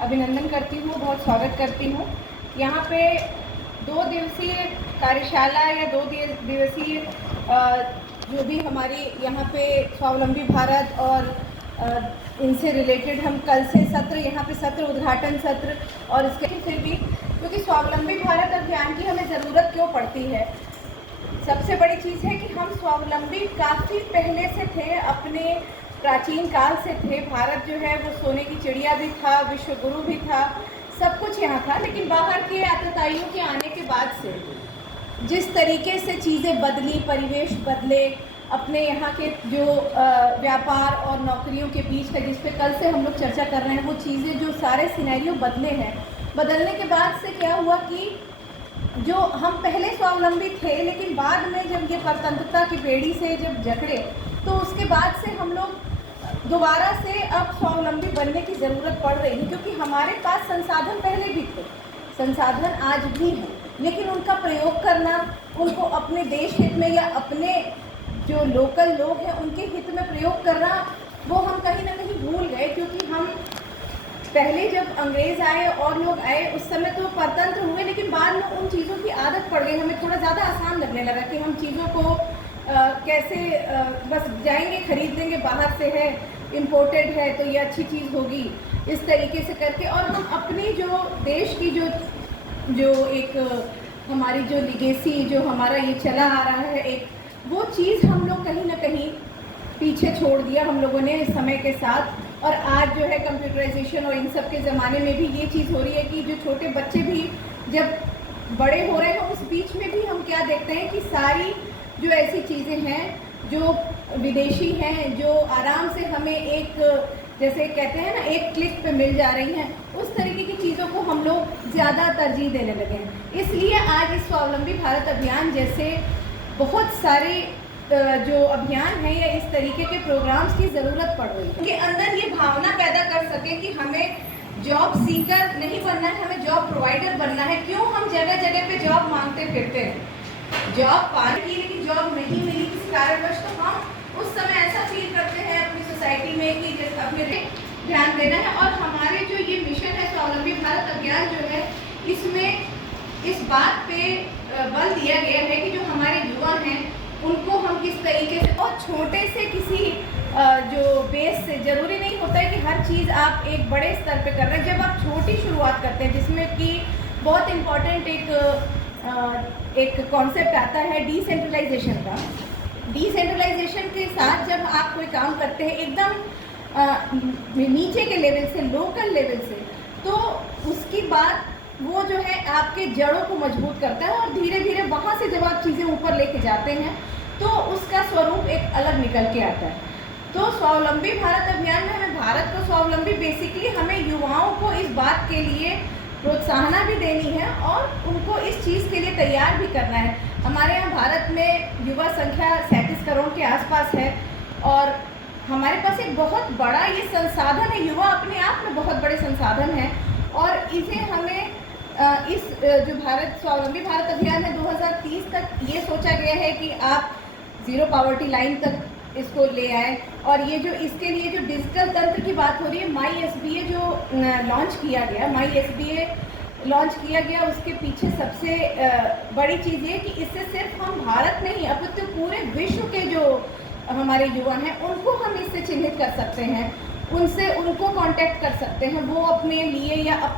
अभिनंदन करती हूँ, बहुत स्वागत करती हूँ। यहाँ पे 2 दिवसीय कार्यशाला या 2 दिवसीय जो भी हमारी यहाँ पे स्वावलंबी भारत और इनसे रिलेटेड हम कल से सत्र यहाँ पे सत्र उद्घाटन सत्र और इसके फिर भी क्योंकि स्वावलंबी भारत अभियान की हमें ज़रूरत क्यों पड़ती है। सबसे बड़ी चीज़ है कि हम स्वावलंबी काफ़ी पहले से थे, अपने प्राचीन काल से थे। भारत जो है वो सोने की चिड़िया भी था, विश्व गुरु भी था, सब कुछ यहाँ था। लेकिन बाहर के आतताइयों के आने के बाद से जिस तरीके से चीज़ें बदली, परिवेश बदले, अपने यहाँ के जो व्यापार और नौकरियों के बीच का जिस पे कल से हम लोग चर्चा कर रहे हैं, वो चीज़ें जो सारे सिनेरियो बदले हैं, बदलने के बाद से क्या हुआ कि जो हम पहले स्वावलंबी थे लेकिन बाद में जब ये परतंत्रता की बेड़ी से जब जकड़े तो उसके बाद से हम लोग दोबारा से अब स्वावलंबी बनने की ज़रूरत पड़ रही है, क्योंकि हमारे पास संसाधन पहले भी थे, संसाधन आज भी हैं, लेकिन उनका प्रयोग करना, उनको अपने देश हित में या अपने जो लोकल लोग हैं उनके हित में प्रयोग करना, वो हम कहीं ना कहीं भूल गए। क्योंकि हम पहले जब अंग्रेज़ आए और लोग आए उस समय तो परतंत्र हुए, लेकिन बाद में उन चीज़ों की आदत पड़ गई, हमें थोड़ा ज़्यादा आसान लगने लगा कि हम चीज़ों को कैसे बस जाएंगे खरीद देंगे, बाहर से है, इम्पोर्टेड है तो ये अच्छी चीज़ होगी, इस तरीके से करके। और हम अपनी जो देश की जो एक हमारी जो लिगेसी जो हमारा ये चला आ रहा है, एक वो चीज़ हम लोग कहीं ना कहीं पीछे छोड़ दिया हम लोगों ने समय के साथ। और आज जो है कंप्यूटराइजेशन और इन सब के ज़माने में भी ये चीज़ हो रही है कि जो छोटे बच्चे भी जब बड़े हो रहे हैं उस बीच में भी हम क्या देखते हैं कि सारी जो ऐसी चीज़ें हैं जो विदेशी हैं, जो आराम से हमें एक जैसे कहते हैं ना एक क्लिक पे मिल जा रही हैं, उस तरीके की चीज़ों को हम लोग ज़्यादा तरजीह देने लगे हैं। इसलिए आज इस स्वावलंबी भारत अभियान जैसे बहुत सारे जो अभियान है या इस तरीके के प्रोग्राम्स की ज़रूरत पड़ रही है। उनके अंदर ये भावना पैदा कर सके कि हमें जॉब सीकर नहीं बनना है, हमें जॉब प्रोवाइडर बनना है। क्यों हम जगह जगह पे जॉब मांगते फिरते हैं, जॉब पाने की लेकिन जॉब नहीं मिली किसी कारणवश, तो हम उस समय ऐसा फील करते हैं अपनी सोसाइटी में कि अपने ध्यान देना है। और हमारे जो ये मिशन है स्वावलंबी भारत अभियान जो है, इसमें इस बात पे बल दिया गया है कि जो हमारे युवा हैं उनको हम किस तरीके से और छोटे से किसी जो बेस से, ज़रूरी नहीं होता है कि हर चीज़ आप एक बड़े स्तर पे कर रहे हैं। जब आप छोटी शुरुआत करते हैं जिसमें कि बहुत इम्पॉर्टेंट एक कॉन्सेप्ट आता है डिसेंट्रलाइजेशन का। डिसेंट्रलाइजेशन के साथ जब आप कोई काम करते हैं एकदम नीचे के लेवल से, लोकल लेवल से, तो उसकी बात वो जो है आपके जड़ों को मजबूत करता है और धीरे धीरे वहाँ से जब आप चीज़ें ऊपर लेके जाते हैं तो उसका स्वरूप एक अलग निकल के आता है। तो स्वावलंबी भारत अभियान में हमें भारत को स्वावलंबी, बेसिकली हमें युवाओं को इस बात के लिए प्रोत्साहन भी देनी है और उनको इस चीज़ के लिए तैयार भी करना है। हमारे यहाँ भारत में युवा संख्या 37 करोड़ के आसपास है और हमारे पास एक बहुत बड़ा ये संसाधन है। युवा अपने आप में बहुत बड़े संसाधन है और इसे हमें इस जो भारत स्वावलंबी भारत अभियान है 2030 तक ये सोचा गया है कि आप ज़ीरो पॉवर्टी लाइन तक इसको ले आए। और ये जो इसके लिए जो डिजिटल तंत्र की बात हो रही है, MySBA जो लॉन्च किया गया, MySBA लॉन्च किया गया, उसके पीछे सबसे बड़ी चीज़ ये कि इससे सिर्फ हम भारत नहीं अपितु पूरे विश्व के जो हमारे युवा हैं उनको हम इससे चिन्हित कर सकते हैं, उनको कांटेक्ट कर सकते हैं। वो अपने लिए या